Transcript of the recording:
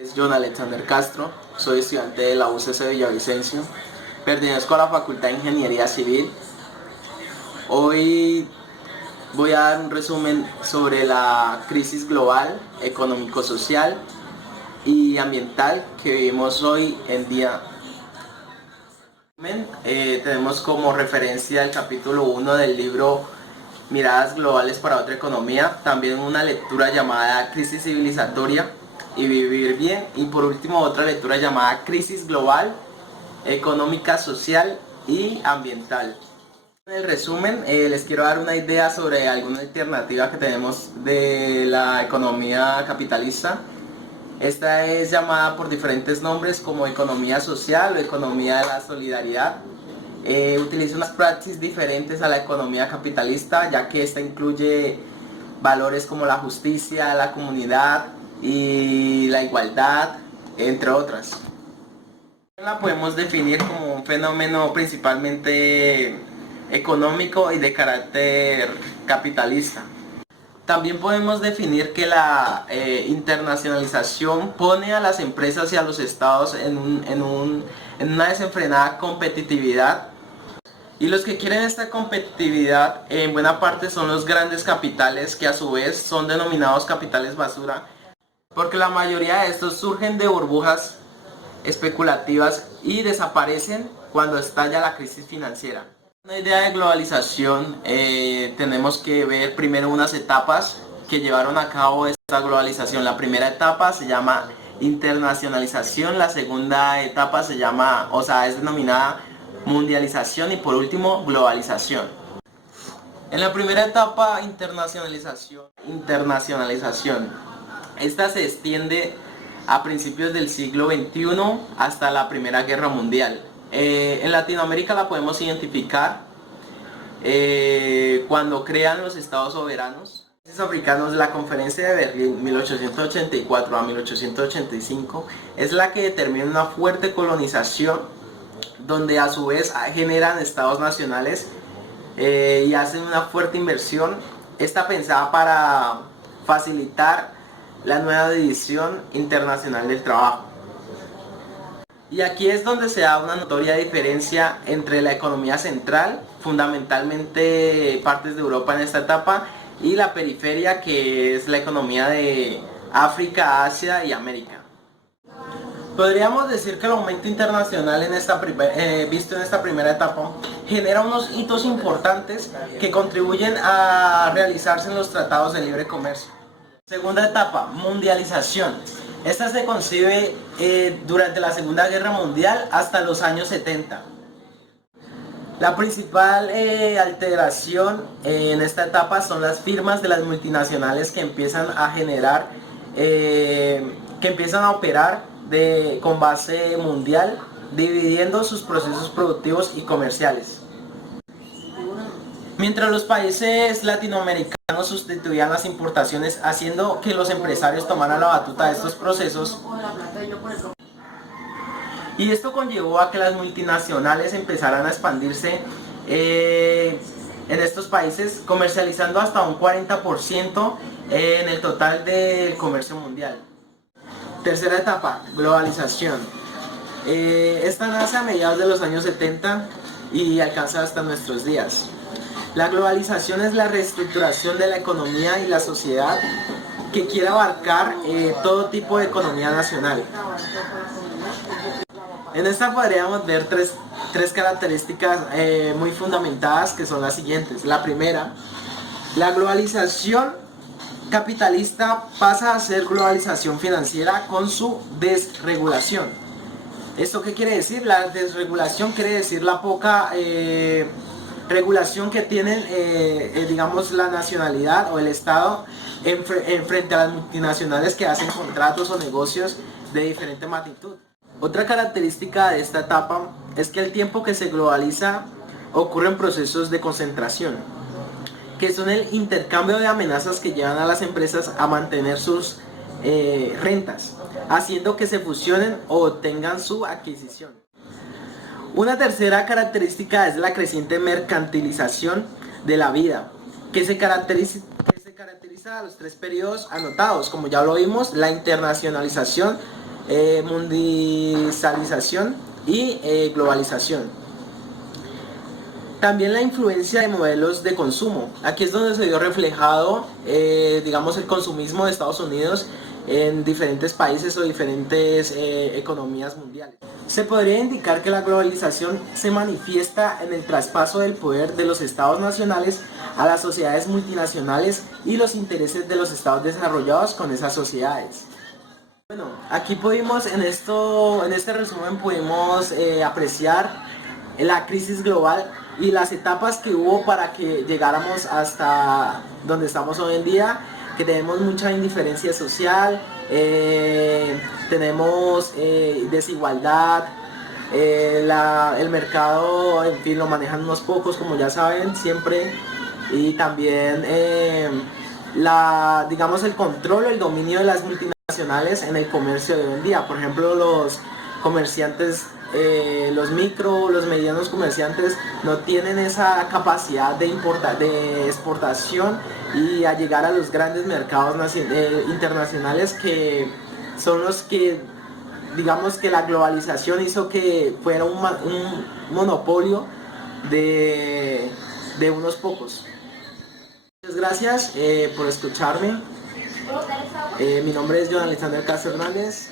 Es John Alexander Castro, soy estudiante de la UCC Villavicencio, pertenezco a la Facultad de Ingeniería Civil. Hoy voy a dar un resumen sobre la crisis global, económico-social y ambiental que vivimos hoy en día. Tenemos como referencia el capítulo 1 del libro Miradas Globales para otra Economía, también una lectura llamada Crisis Civilizatoria y Vivir Bien, y por último otra lectura llamada Crisis Global, Económica, Social y Ambiental. En el resumen, les quiero dar una idea sobre alguna alternativa que tenemos de la economía capitalista. Esta es llamada por diferentes nombres como economía social o economía de la solidaridad. Utiliza unas praxis diferentes a la economía capitalista, ya que esta incluye valores como la justicia, la comunidad y la igualdad, entre otras. La podemos definir como un fenómeno principalmente económico y de carácter capitalista. También podemos definir que la internacionalización pone a las empresas y a los estados en una desenfrenada competitividad. Y los que quieren esta competitividad en buena parte son los grandes capitales, que a su vez son denominados capitales basura, porque la mayoría de estos surgen de burbujas especulativas y desaparecen cuando estalla la crisis financiera. Una idea de globalización, tenemos que ver primero unas etapas que llevaron a cabo esta globalización. La primera etapa se llama internacionalización, la segunda etapa se llama, es denominada mundialización, y por último globalización. En la primera etapa, internacionalización, esta se extiende a principios del siglo XXI hasta la Primera Guerra Mundial. En Latinoamérica la podemos identificar cuando crean los estados soberanos. Los africanos, la Conferencia de Berlín 1884 a 1885 es la que determina una fuerte colonización, donde a su vez generan estados nacionales y hacen una fuerte inversión, esta pensada para facilitar la nueva división internacional del trabajo. Y aquí es donde se da una notoria diferencia entre la economía central, fundamentalmente partes de Europa en esta etapa, y la periferia, que es la economía de África, Asia y América. Podríamos decir que el aumento internacional visto en esta primera etapa genera unos hitos importantes que contribuyen a realizarse en los tratados de libre comercio. Segunda etapa, mundialización. Esta se concibe durante la Segunda Guerra Mundial hasta los años 70. La principal alteración en esta etapa son las firmas de las multinacionales que empiezan a generar, que empiezan a operar con base mundial, dividiendo sus procesos productivos y comerciales. Mientras los países latinoamericanos sustituían las importaciones, haciendo que los empresarios tomaran la batuta de estos procesos. Y esto conllevó a que las multinacionales empezaran a expandirse en estos países, comercializando hasta un 40% en el total del comercio mundial. Tercera etapa, globalización. Esta nace a mediados de los años 70 y alcanza hasta nuestros días. La globalización es la reestructuración de la economía y la sociedad que quiere abarcar todo tipo de economía nacional. En esta podríamos ver tres características muy fundamentadas, que son las siguientes. La primera, la globalización capitalista pasa a ser globalización financiera con su desregulación. ¿Esto qué quiere decir? La desregulación quiere decir la poca regulación que tienen, digamos, la nacionalidad o el Estado en frente a las multinacionales que hacen contratos o negocios de diferente magnitud. Otra característica de esta etapa es que el tiempo que se globaliza ocurre en procesos de concentración, que son el intercambio de amenazas que llevan a las empresas a mantener sus rentas, haciendo que se fusionen o obtengan su adquisición. Una tercera característica es la creciente mercantilización de la vida, que se caracteriza a los tres periodos anotados, como ya lo vimos: la internacionalización, mundialización y globalización. También la influencia de modelos de consumo. Aquí es donde se vio reflejado, digamos, el consumismo de Estados Unidos en diferentes países o diferentes economías mundiales. Se podría indicar que la globalización se manifiesta en el traspaso del poder de los estados nacionales a las sociedades multinacionales y los intereses de los estados desarrollados con esas sociedades. Bueno, aquí pudimos, en este resumen pudimos apreciar la crisis global y las etapas que hubo para que llegáramos hasta donde estamos hoy en día, que tenemos mucha indiferencia social, tenemos desigualdad, el mercado, en fin, lo manejan unos pocos, como ya saben, siempre, y también digamos, el control o el dominio de las multinacionales en el comercio de hoy en día. Por ejemplo, los comerciantes, los los medianos comerciantes no tienen esa capacidad de exportación y a llegar a los grandes mercados internacionales, que son los que, digamos, que la globalización hizo que fuera un monopolio de unos pocos. Muchas gracias por escucharme. Mi nombre es John Alexander Castro Hernández.